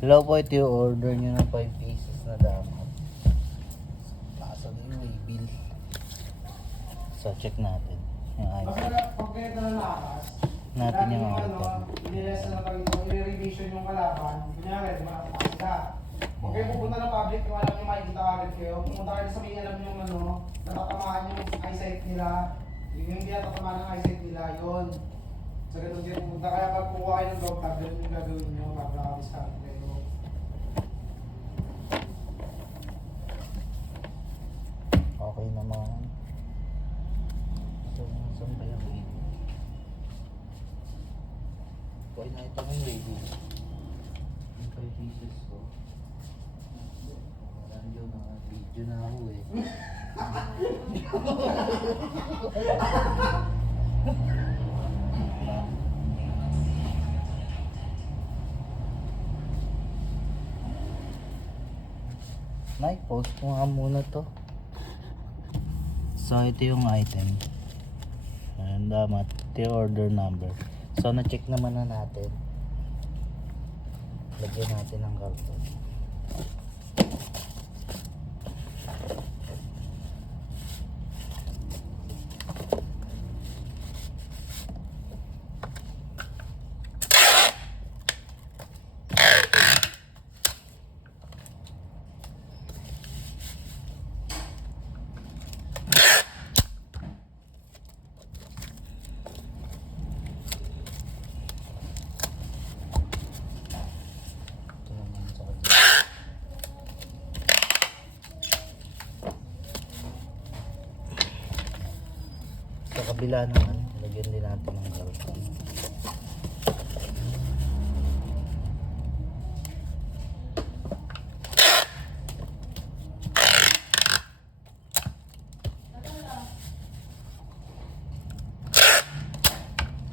Hello po, ito yung order nyo ng 5 pieces na damot. Kaso na yung way bill. So check natin yung item. Pag ganito na lakas, Natin yung item. iniles na pag i-revision yung kalaban, kunyari, makatakas ka. Huwag kayo pupunta ng public kung alam nyo makikita agad kayo. Pumunta kayo sa may alam nyo natatamaan yung eyesight nila. Yung hindi natatamaan ng eyesight nila, yun. Sa ganun kayo pupunta. Kaya pag kukuha kayo ng dog tag, yun yung gagawin nyo para nakadiscount kayo. Okay naman. So, saan ba yung way bill? Okay, nakita ko yung way bill. Yung 5 pieces ko. Nandiyo na, video na ako eh. Nay, post ko nga muna to. So, ito yung item. Ayan, damat. Ito yung order number. So, na-check naman na natin. Lagyan natin ng karton. Ito naman sa kabila. Sa kabila naman, lagyan din natin ng karton.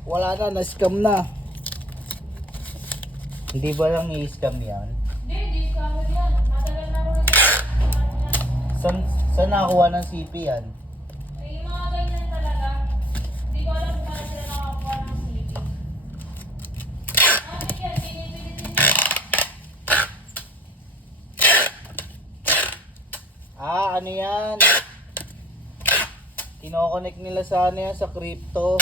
Wala na, na-scam na. Hindi ba lang i-scam yan? Hindi scammer yan. Matagal na ako Saan nakakuha ng CP yan? yung mga ganyan talaga. Hindi ko alam kung paano sila nakakuha ng CP. Sabi yan, pinipilitin nila. Ano yan? Kino-connect nila sa ano yan, sa crypto.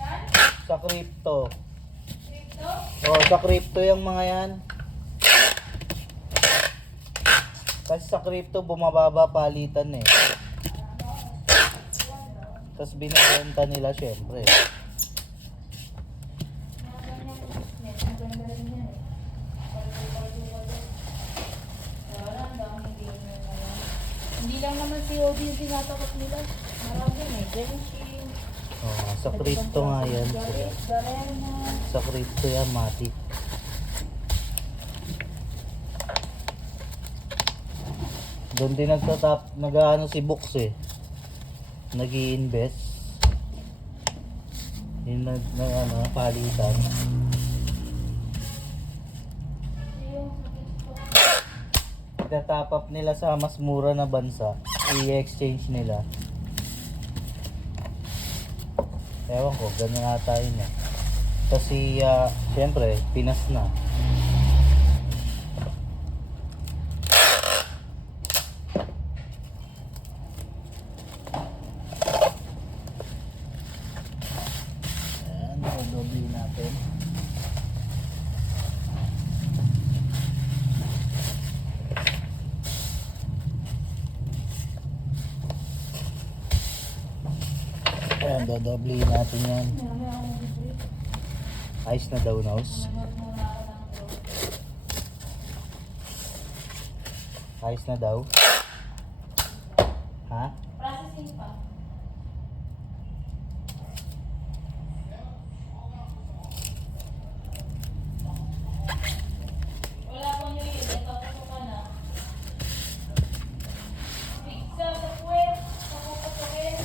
Yan? Sa crypto. Crypto? Oo, sa crypto yung mga yan. Kasi sa crypto bumababa palitan eh. Tapos binibenta nila syempre. Mga ganyan business. Ang ganda rin yan eh. Paldo-paldo. Wala, ang daming game na yan. Hindi lang naman COD yung tinatakot nila. Marami eh. Genshin. Oo, sa crypto nga yan. Garena. Sa crypto yan, Matic. Doon din nag-ano si Box eh. Nag-i-invest. Yung palitan. Yung Itatap up nila sa mas mura na bansa. I-exchange nila. Ewan ko, ganun ata yun eh. Kasi, syempre, Pinas na. Ayan, doble natin. Ayan, dodoble natin yan. Ayos na daw, Nose. Ayos na daw. Ha? processing pa. Wala po nyo yun. Nagpapaso ka na. Pizza sa puwet. Sa pupasokin.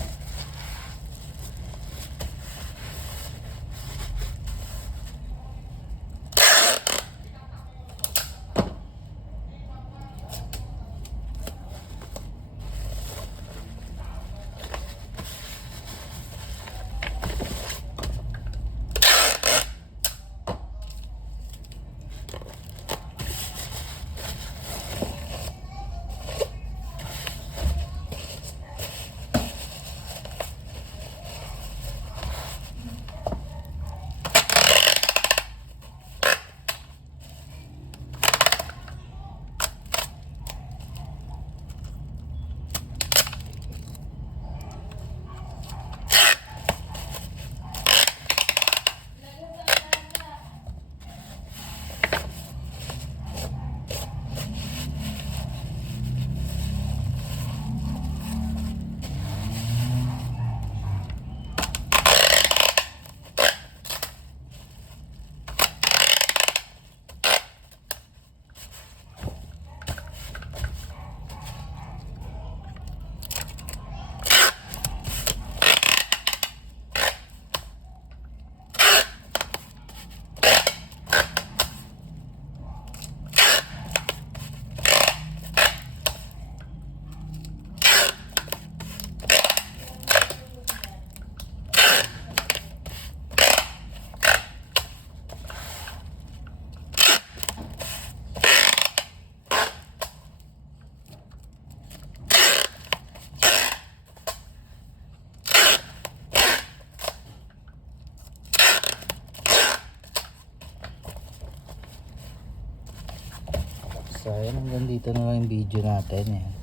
So, ayan, hanggang dito na lang yung video natin. Yan.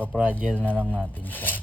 Papragel na lang natin siya.